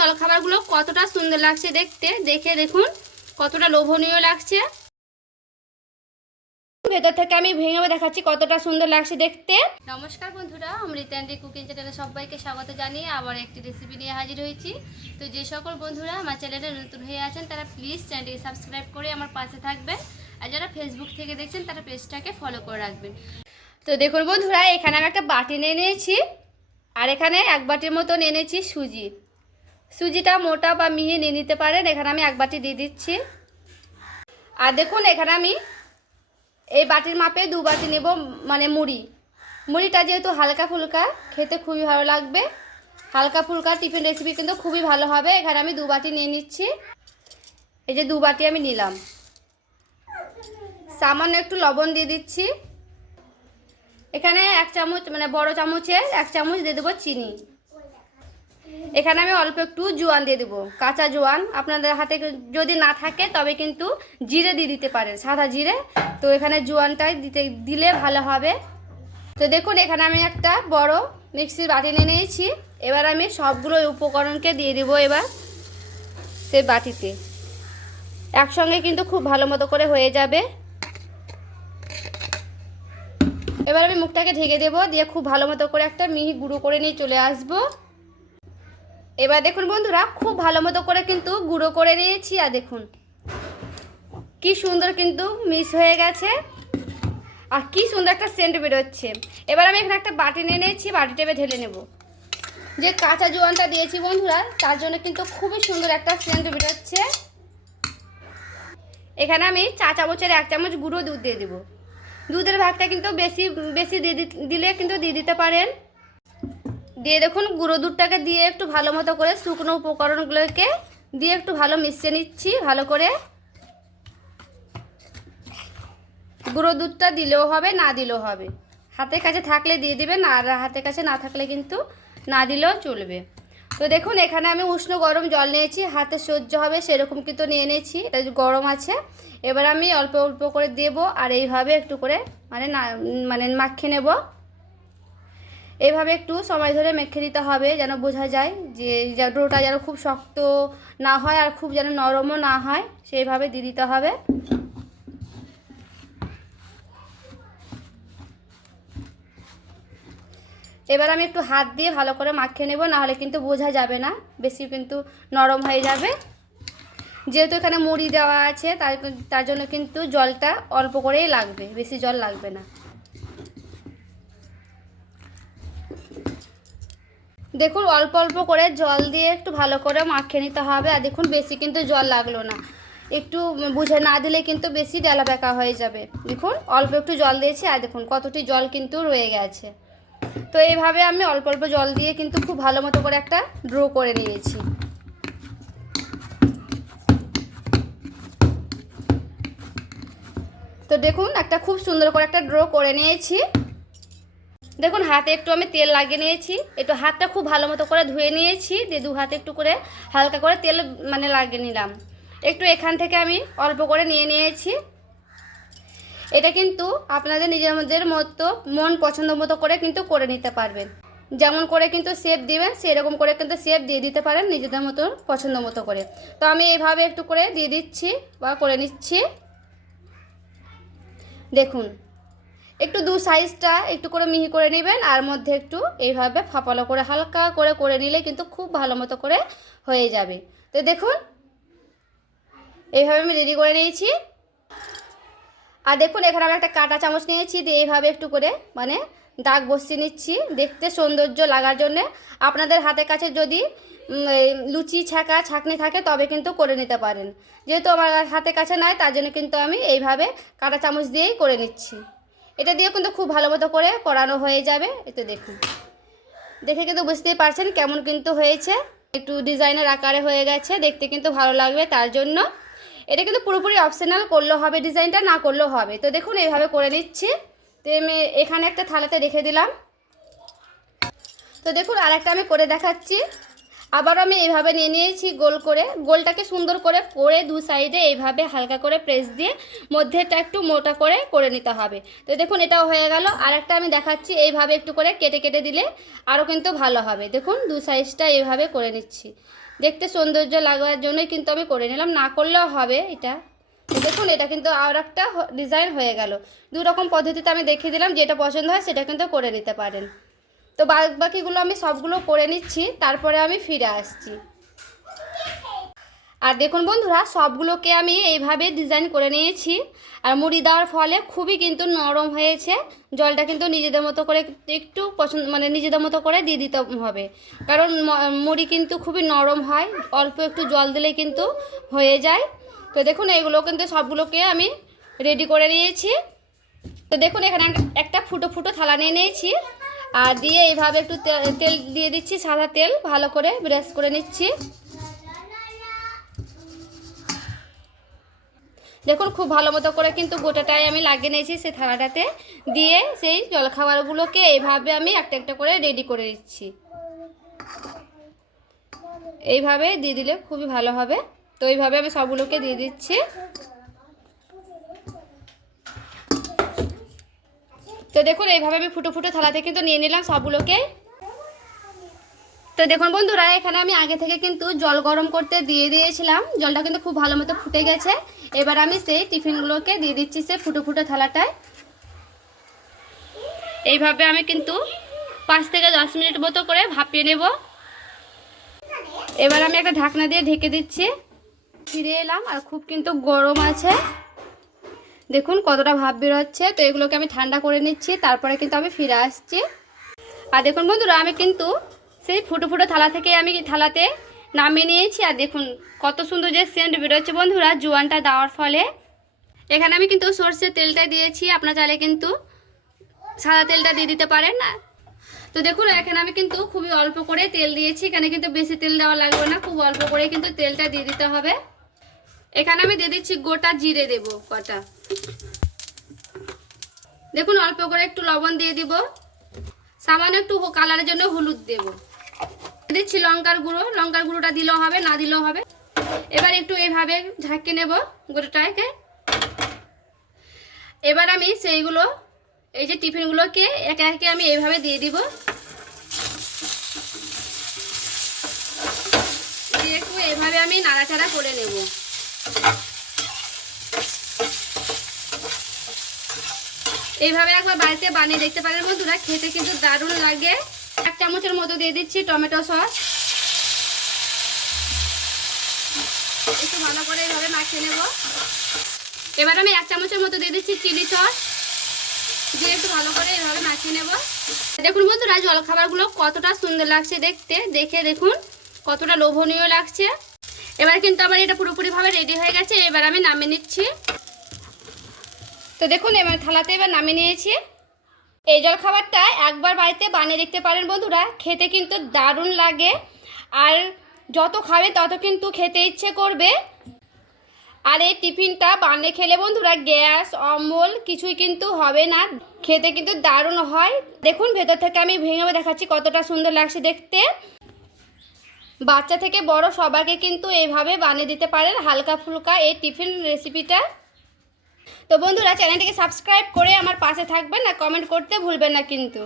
জলখাবারগুলো কতটা সুন্দর লাগছে দেখতে। দেখে দেখুন, কতটা লোভনীয় লাগছে। ভেতর থেকে আমি ভেঙে দেখাচ্ছি কতটা সুন্দর লাগছে দেখতে। নমস্কার বন্ধুরা অমৃত অ্যান্ডি কুকিং চ্যানেলে সবাইকে স্বাগত জানিয়ে আবার একটি রেসিপি নিয়ে হাজির হয়েছি। তো যে সকল বন্ধুরা আমার চ্যানেলে নতুন হয়ে আছেন, তারা প্লিজ চ্যানেলটিকে সাবস্ক্রাইব করে আমার পাশে থাকবেন। আর যারা ফেসবুক থেকে দেখছেন, তারা পেজটাকে ফলো করে রাখবেন। তো দেখুন বন্ধুরা, এখানে আমি একটা বাটি নিয়ে নিয়েছি। আর এখানে এক বাটির মতন এনেছি সুজি। সুজিটা মোটা বা মিহি নিয়ে নিতে পারেন। এখানে আমি এক বাটি দিয়ে দিচ্ছি। আর দেখুন, এখানে আমি এই বাটির মাপে দু বাটি নেব মানে মুড়ি। মুড়িটা যেহেতু হালকা ফুলকা, খেতে খুবই ভালো লাগবে। হালকা ফুলকা টিফিন রেসিপি কিন্তু খুবই ভালো হবে। এখানে আমি দু বাটি নিয়ে নিচ্ছি। এই যে দু বাটি আমি নিলাম। সামান্য একটু লবণ দিয়ে দিচ্ছি। এখানে এক চামচ মানে বড় চামচে এক চামচ দিয়ে দেবো চিনি। এখানে আমি অল্প একটু জোয়ান দিয়ে দেবো, কাঁচা জোয়ান। আপনাদের হাতে যদি না থাকে, তবে কিন্তু জিরে দিয়ে দিতে পারেন, সাদা জিরে। তো এখানে জোয়ানটাই দিতে, দিলে ভালো হবে। তো দেখুন, এখানে আমি একটা বড় মিক্সির বাটি নিয়ে নিয়েছি। এবার আমি সবগুলো উপকরণকে দিয়ে দেবো এবার সেই বাটিতে। একসঙ্গে কিন্তু খুব ভালো মতো করে হয়ে যাবে। এবার আমি মুখটাকে ঢেকে দেবো, দিয়ে খুব ভালো মতো করে একটা মিহি গুঁড়ো করে নিয়ে চলে আসব। এবার দেখুন বন্ধুরা, খুব ভালো মতো করে কিন্তু গুঁড়ো করে নিয়েছি আর দেখুন, কি সুন্দর কিন্তু মিস হয়ে গেছে। আর কি সুন্দর একটা সেন্ট বেরোচ্ছে। এবার আমি এখানে একটা বাটি নিয়ে নিয়েছি, বাটিটা ঢেলে নেব। যে কাঁচা জোয়ানটা দিয়েছি বন্ধুরা, তার জন্য কিন্তু খুবই সুন্দর একটা সেন্ট বেরোচ্ছে। এখানে আমি চা চামচের এক চামচ গুঁড়ো দুধ দিয়ে দেবো। দুধের ভাগটা কিন্তু বেশি বেশি দিয়ে দিলে কিন্তু দিয়ে দিতে পারেন। দিয়ে দেখুন, গুঁড়ো দুধটাকে দিয়ে একটু ভালো মতো করে শুকনো উপকরণগুলোকে দিয়ে একটু ভালো মিশিয়ে নিচ্ছি, ভালো করে। গুঁড়ো দুধটা দিলেও হবে, না দিলেও হবে। হাতের কাছে থাকলে দিয়ে দিবেন, আর হাতের কাছে না থাকলে কিন্তু না দিলেও চলবে। তো দেখুন, এখানে আমি উষ্ণ গরম জল নিয়েছি, হাতে সহ্য হবে, সেরকম কিন্তু নিয়ে নিয়েছি, এটা গরম আছে। এবার আমি অল্প অল্প করে দেব, আর এইভাবে একটু করে মানে না মানে মাখিয়ে নেব। এইভাবে একটু সময় ধরে মেখে দিতে হবে যেন বোঝা যায় যে ডোটা যেন খুব শক্ত না হয় আর খুব যেন নরমও না হয়, সেইভাবে দিয়ে দিতে হবে। এবার আমি একটু হাত দিয়ে ভালো করে মাখিয়ে নেব, নাহলে কিন্তু বোঝা যাবে না, বেশি কিন্তু নরম হয়ে যাবে। যেহেতু এখানে মুড়ি দেওয়া আছে তার তার জন্য কিন্তু জলটা অল্প করেই লাগবে, বেশি জল লাগবে না। দেখুন, অল্প অল্প করে জল দিয়ে একটু ভালো করে মাখিয়ে নিতে হবে। আর দেখুন, বেশি কিন্তু জল লাগল না। একটু বুঝে না দিলে কিন্তু বেশি ডালা বেঁকা হয়ে যাবে। দেখুন, অল্প একটু জল দিয়েছি, আর দেখুন, কতটি জল কিন্তু রয়ে গেছে। তো এইভাবে আমি অল্প অল্প জল দিয়ে কিন্তু খুব ভালো মতো করে একটা ড্রো করে নিয়েছি। তো দেখুন, একটা খুব সুন্দর করে একটা ড্র করে নিয়েছি। দেখুন, হাতে একটু আমি তেল লাগিয়ে নিয়েছি। একটু হাতটা খুব ভালো মতো করে ধুয়ে নিয়েছি, দিয়ে দু হাতে একটু করে হালকা করে তেল মানে লাগিয়ে নিলাম। একটু এখান থেকে আমি অল্প করে নিয়ে নিয়েছি। এটা কিন্তু আপনাদের নিজেদের মতো, মন পছন্দ মতো করে কিন্তু করে নিতে পারবেন। যেমন করে কিন্তু শেপ দিবেন, সেরকম করে কিন্তু শেপ দিয়ে দিতে পারেন নিজেদের মতো পছন্দ মতো করে। তো আমি এইভাবে একটু করে দিয়ে দিচ্ছি বা করে নিচ্ছি। দেখুন একটু দু সাইজটা একটু করে মিহি করে নেবেন, আর মধ্যে একটু এইভাবে ফাপালো করে হালকা করে করে নিলে কিন্তু খুব ভালো মতো করে হয়ে যাবে। তো দেখুন, এইভাবে আমি রেডি করে নিয়েছি। আর দেখুন, এখানে আমি একটা কাটা চামচ নিয়েছি, দিয়ে এইভাবে একটু করে মানে দাগ বসিয়ে নিচ্ছি। দেখতে সৌন্দর্য লাগার জন্যে আপনাদের হাতের কাছে যদি লুচি ছাঁকা ছাঁকনি থাকে তবে কিন্তু করে নিতে পারেন। যেহেতু আমার হাতের কাছে নাই, তার জন্য কিন্তু আমি এইভাবে কাটা চামচ দিয়েই করে নিচ্ছি। এটা দিয়ে কিন্তু খুব ভালো মতো করে করানো হয়ে যাবে। এতে দেখুন। দেখে কিন্তু বুঝতেই পারছেন কেমন কিন্তু হয়েছে। একটু ডিজাইনের আকারে হয়ে গেছে, দেখতে কিন্তু ভালো লাগবে তার জন্য। এটা কিন্তু পুরোপুরি অপশনাল করলেও হবে, ডিজাইনটা না করলেও হবে। তো দেখুন, এইভাবে করে নিচ্ছি। তো আমি এখানে একটা থালাতে রেখে দিলাম। তো দেখুন আর একটা আমি করে দেখাচ্ছি। আবার আমি এইভাবে নিয়ে নিয়েছি গোল করে। গোলটাকে সুন্দর করে করে দু সাইডে এইভাবে হালকা করে প্রেস দিয়ে মধ্যেটা একটু মোটা করে করে নিতে হবে। তো দেখুন, এটাও হয়ে গেল। আর একটা আমি দেখাচ্ছি, এইভাবে একটু করে কেটে কেটে দিলে আরও কিন্তু ভালো হবে। দেখুন, দু সাইজটা এইভাবে করে নিচ্ছি। দেখতে সৌন্দর্য লাগার জন্যই কিন্তু আমি করে নিলাম, না করলেও হবে এটা। দেখুন, এটা কিন্তু আর একটা ডিজাইন হয়ে গেল। দু রকম পদ্ধতিতে আমি দেখিয়ে দিলাম, যেটা পছন্দ হয় সেটা কিন্তু করে নিতে পারেন। তো বাকিগুলো আমি সবগুলো করে নিচ্ছি, তারপরে আমি ফিরে আসছি। আর দেখুন বন্ধুরা, সবগুলোকে আমি এইভাবে ডিজাইন করে নিয়েছি। আর মুড়ি দেওয়ার ফলে খুবই কিন্তু নরম হয়েছে। জলটা কিন্তু নিজেদের মতো করে একটু পছন্দ মানে নিজেদের মতো করে দিয়ে দিতে হবে। কারণ মুড়ি কিন্তু খুবই নরম হয়, অল্প একটু জল দিলেই কিন্তু হয়ে যায়। তো দেখুন, এগুলো কিন্তু সবগুলোকে আমি রেডি করে নিয়েছি। তো দেখুন, এখানে একটা ফুটো ফুটো থালা নিয়ে নিয়েছি। আর দিয়ে এইভাবে একটু তেল দিয়ে দিচ্ছি, সাদা তেল, ভালো করে ব্রাশ করে নিচ্ছি। দেখুন, খুব ভালো মতো করে কিন্তু গোটাটাই আমি লাগিয়ে নিয়েছি সেই থালাটাতে। দিয়ে সেই জলখাবারগুলোকে এইভাবে আমি একটা একটা করে রেডি করে দিচ্ছি এইভাবে দিয়ে দিলে খুবই ভালো হবে। তো এইভাবে আমি সবগুলোকে দিয়ে দিচ্ছি। তো দেখুন, এইভাবে আমি ফুটো ফুটো থালাতে কিন্তু নিয়ে নিলাম সবগুলোকে। তো দেখুন বন্ধুরা, এখানে আমি আগে থেকে কিন্তু জল গরম করতে দিয়ে দিয়েছিলাম। জলটা কিন্তু খুব ভালো মতো ফুটে গেছে। এবার আমি সেই টিফিনগুলোকে দিয়ে দিচ্ছি সে ফুটো ফুটো থালাটায়। এইভাবে আমি কিন্তু পাঁচ থেকে দশ মিনিট মতো করে ভাপিয়ে নেব। এবার আমি একটা ঢাকনা দিয়ে ঢেকে দিচ্ছি। ফিরে এলাম আর খুব কিন্তু গরম আছে। দেখুন কতটা ভাব বেরোচ্ছে। তো এগুলোকে আমি ঠান্ডা করে নিচ্ছি, তারপরে কিন্তু আমি ফিরে আসছি। আর দেখুন বন্ধুরা, আমি কিন্তু সেই ফুটো ফুটো থালা থেকে আমি থালাতে নামিয়ে নিয়েছি। আর দেখুন কত সুন্দর যে সেন্ট বেরোচ্ছে বন্ধুরা জোয়ানটা দেওয়ার ফলে। এখানে আমি কিন্তু সর্ষের তেলটা দিয়েছি, আপনার চালে কিন্তু সাদা তেলটা দিয়ে দিতে পারেন। না তো দেখুন, এখানে আমি কিন্তু খুবই অল্প করে তেল দিয়েছি। এখানে কিন্তু বেশি তেল দেওয়া লাগবে না, খুব অল্প করে কিন্তু তেলটা দিয়ে দিতে হবে। এখানে আমি দিয়ে দিচ্ছি গোটা জিরে দেব কটা। দেখুন, অল্প করে একটু লবণ দিয়ে দিব। সামান্য একটু কালারের জন্য হলুদ দেব। দিচ্ছি লঙ্কার গুঁড়ো। লঙ্কার গুঁড়োটা দিলেও হবে, না দিলেও হবে। এবার একটু এইভাবে ঝাঁকিয়ে নেব গোটাটাকে এবার আমি সেইগুলো, এই যে টিফিনগুলোকে একে একে আমি এইভাবে দিয়ে দিব। একটু এভাবে আমি নাড়াচাড়া করে নেব। এইভাবে একবার বাড়িতে বানিয়ে দেখতে পারেন বন্ধুরা, খেতে কিন্তু দারুণ লাগে। এক চামচের মতো দিয়ে দিচ্ছি টমেটো সস। একটু ভালো করে এইভাবে মাখিয়ে নেব। এবার আমি এক চামচের মতো দিয়ে দিচ্ছি চিলি সস। দিয়ে একটু ভালো করে এইভাবে মাখিয়ে নেব। দেখুন বন্ধুরা, জলখাবারগুলো কতটা সুন্দর লাগছে দেখতে। দেখে দেখুন, কতটা লোভনীয় লাগছে। এবার কিন্তু আমার এটা পুরোপুরিভাবে রেডি হয়ে গেছে। এবার আমি নামিয়ে নিচ্ছি। তো দেখুন, এবার থালাতে এবার নামিয়ে নিয়েছি। এই জলখাবারটা একবার বাড়িতে বানিয়ে দেখতে পারেন বন্ধুরা, খেতে কিন্তু দারুণ লাগে। আর যত খাবে তত কিন্তু খেতে ইচ্ছে করবে। আর এই টিফিনটা বানিয়ে খেলে বন্ধুরা, গ্যাস, অম্বল কিছুই কিন্তু হবে না। খেতে কিন্তু দারুণ হয়। দেখুন, ভেতর থেকে আমি ভেঙে দেখাচ্ছি কতটা সুন্দর লাগছে দেখতে। বাচ্চা থেকে বড় সবাইকে কিন্তু এইভাবে বানিয়ে দিতে পারেন হালকা ফুলকা এই টিফিন রেসিপিটা। তো বন্ধুরা চ্যানেলটিকে সাবস্ক্রাইব করে আমার পাশে থাকবেন না কমেন্ট করতে ভুলবেন না কিন্তু।